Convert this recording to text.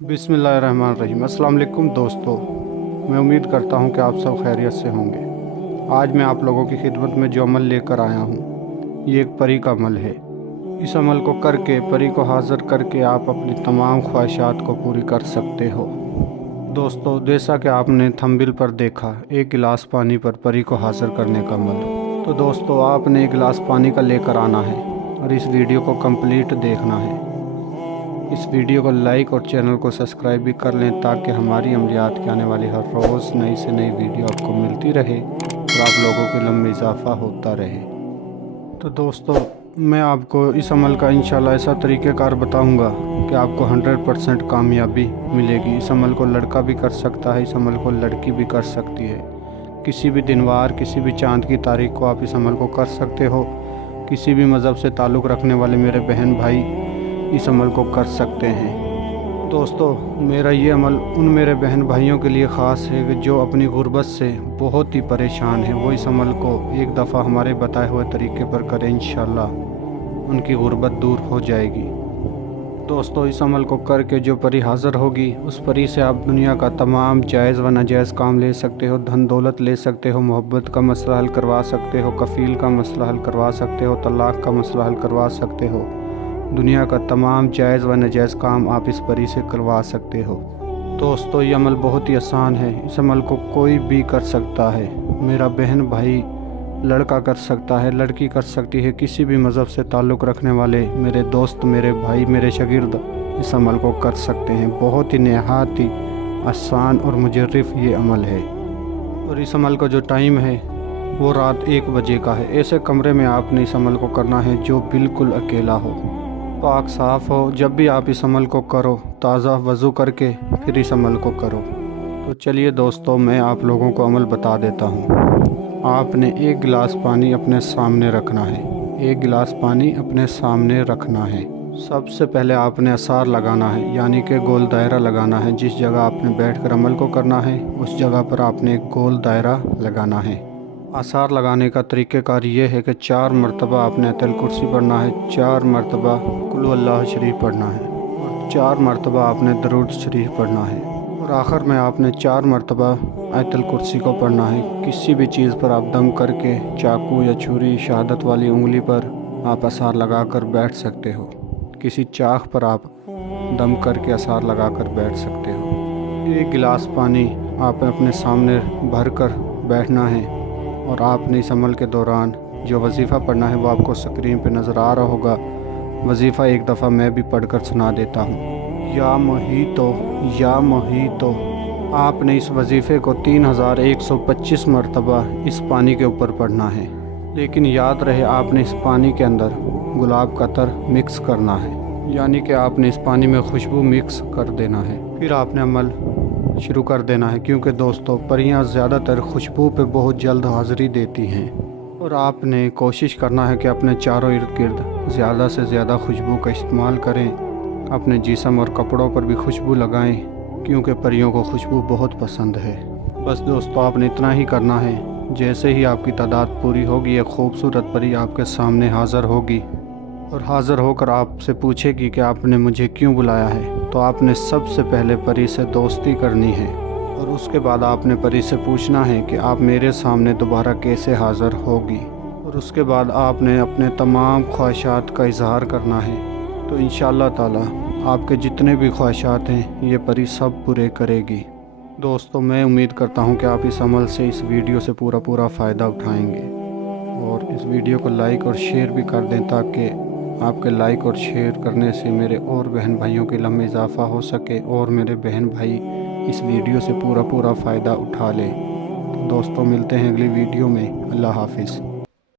बिस्मिल्लाहिर्रहमानिर्रहीम। अस्सलाम वालेकुम दोस्तों, मैं उम्मीद करता हूं कि आप सब खैरियत से होंगे। आज मैं आप लोगों की खिदमत में जो अमल लेकर आया हूं, ये एक परी का अमल है। इस अमल को करके, परी को हाज़िर करके आप अपनी तमाम ख्वाहिशात को पूरी कर सकते हो। दोस्तों, जैसा कि आपने थंबनेल पर देखा, एक गिलास पानी पर परी को हाज़िर करने का अमल। तो दोस्तों, आपने एक गिलास पानी का लेकर आना है और इस वीडियो को कंप्लीट देखना है। इस वीडियो को लाइक और चैनल को सब्सक्राइब भी कर लें ताकि हमारी अमलियात की आने वाली हर रोज़ नई से नई वीडियो आपको मिलती रहे और आप लोगों के इल्म में इजाफ़ा होता रहे। तो दोस्तों, मैं आपको इस अमल का इंशाल्लाह ऐसा तरीक़ेकार बताऊंगा कि आपको 100% कामयाबी मिलेगी। इस अमल को लड़का भी कर सकता है, इस अमल को लड़की भी कर सकती है। किसी भी दिनवार, किसी भी चाँद की तारीख को आप इस अमल को कर सकते हो। किसी भी मज़हब से ताल्लुक़ रखने वाले मेरे बहन भाई इस अमल को कर सकते हैं। दोस्तों, मेरा ये अमल उन मेरे बहन भाइयों के लिए ख़ास है कि जो अपनी गुर्बत से बहुत ही परेशान हैं। वो इस अमल को एक दफ़ा हमारे बताए हुए तरीके पर करें, इंशाल्लाह उनकी गुर्बत दूर हो जाएगी। दोस्तों, इस अमल को करके जो परी हाज़िर होगी, उस परी से आप दुनिया का तमाम जायज़ व नाजायज़ काम ले सकते हो, धन दौलत ले सकते हो, मोहब्बत का मसला हल करवा सकते हो, कफ़ील का मसला हल करवा सकते हो, तलाक़ का मसला हल करवा सकते हो। दुनिया का तमाम जायज़ व नाजायज़ काम आप इस परी से करवा सकते हो। दोस्तों, ये अमल बहुत ही आसान है। इस अमल को कोई भी कर सकता है। मेरा बहन भाई, लड़का कर सकता है, लड़की कर सकती है। किसी भी मज़हब से ताल्लुक़ रखने वाले मेरे दोस्त, मेरे भाई, मेरे शागिर्द इस अमल को कर सकते हैं। बहुत ही नहायत ही आसान और मुजर्रफ ये अमल है। और इस अमल का जो टाइम है वो रात 1 बजे का है। ऐसे कमरे में आपने इस अमल को करना है जो बिल्कुल अकेला हो, पाक साफ़ हो। जब भी आप इस अमल को करो, ताज़ा वज़ू करके फिर इस अमल को करो। तो चलिए दोस्तों, मैं आप लोगों को अमल बता देता हूँ। आपने 1 गिलास पानी अपने सामने रखना है। 1 गिलास पानी अपने सामने रखना है। सबसे पहले आपने असार लगाना है, यानी कि गोल दायरा लगाना है। जिस जगह आपने बैठकर अमल को करना है, उस जगह पर आपने एक गोल दायरा लगाना है। आसार लगाने का तरीक़ेकार ये है कि 4 मरतबा आपने आयतुल कुर्सी पढ़ना है, 4 मरतबा कुल अल्लाह शरीफ पढ़ना है, और 4 मरतबा आपने दरूद शरीफ पढ़ना है, और आखिर में आपने 4 मरतबा आयतुल कुर्सी को पढ़ना है। किसी भी चीज़ पर आप दम करके, चाकू या छुरी, शहादत वाली उंगली पर आप आसार लगा कर बैठ सकते हो। किसी चाक पर आप दम करके आसार लगा कर बैठ सकते हो। 1 गिलास पानी आप अपने सामने भर कर बैठना है, और आपने इस अमल के दौरान जो वजीफ़ा पढ़ना है वो आपको स्क्रीन पे नज़र आ रहा होगा। वजीफ़ा एक दफ़ा मैं भी पढ़कर सुना देता हूँ। या मोहीतो, या मोहीतो। आपने इस वजीफ़े को 3125 मरतबा इस पानी के ऊपर पढ़ना है। लेकिन याद रहे, आपने इस पानी के अंदर गुलाब का अतर मिक्स करना है, यानी कि आपने इस पानी में खुशबू मिक्स कर देना है। फिर आपने अमल शुरू कर देना है, क्योंकि दोस्तों, परियां ज़्यादातर खुशबू पे बहुत जल्द हाज़िरी देती हैं। और आपने कोशिश करना है कि अपने चारों इर्द गिर्द ज़्यादा से ज़्यादा खुशबू का इस्तेमाल करें। अपने जिस्म और कपड़ों पर भी खुशबू लगाएं, क्योंकि परियों को खुशबू बहुत पसंद है। बस दोस्तों, आपने इतना ही करना है। जैसे ही आपकी तादाद पूरी होगी, एक खूबसूरत परी आपके सामने हाज़िर होगी और हाज़िर होकर आपसे पूछेगी कि आपने मुझे क्यों बुलाया है। तो आपने सबसे पहले परी से दोस्ती करनी है, और उसके बाद आपने परी से पूछना है कि आप मेरे सामने दोबारा कैसे हाज़िर होगी। और उसके बाद आपने अपने तमाम ख्वाहिशात का इजहार करना है। तो इंशाअल्लाह ताला आपके जितने भी ख्वाहिशात हैं, ये परी सब पूरे करेगी। दोस्तों, मैं उम्मीद करता हूँ कि आप इस अमल से, इस वीडियो से पूरा फ़ायदा उठाएँगे, और इस वीडियो को लाइक और शेयर भी कर दें ताकि आपके लाइक और शेयर करने से मेरे और बहन भाइयों के इल्म में इजाफ़ा हो सके और मेरे बहन भाई इस वीडियो से पूरा फ़ायदा उठा लें। तो दोस्तों, मिलते हैं अगली वीडियो में। अल्लाह हाफ़िज़।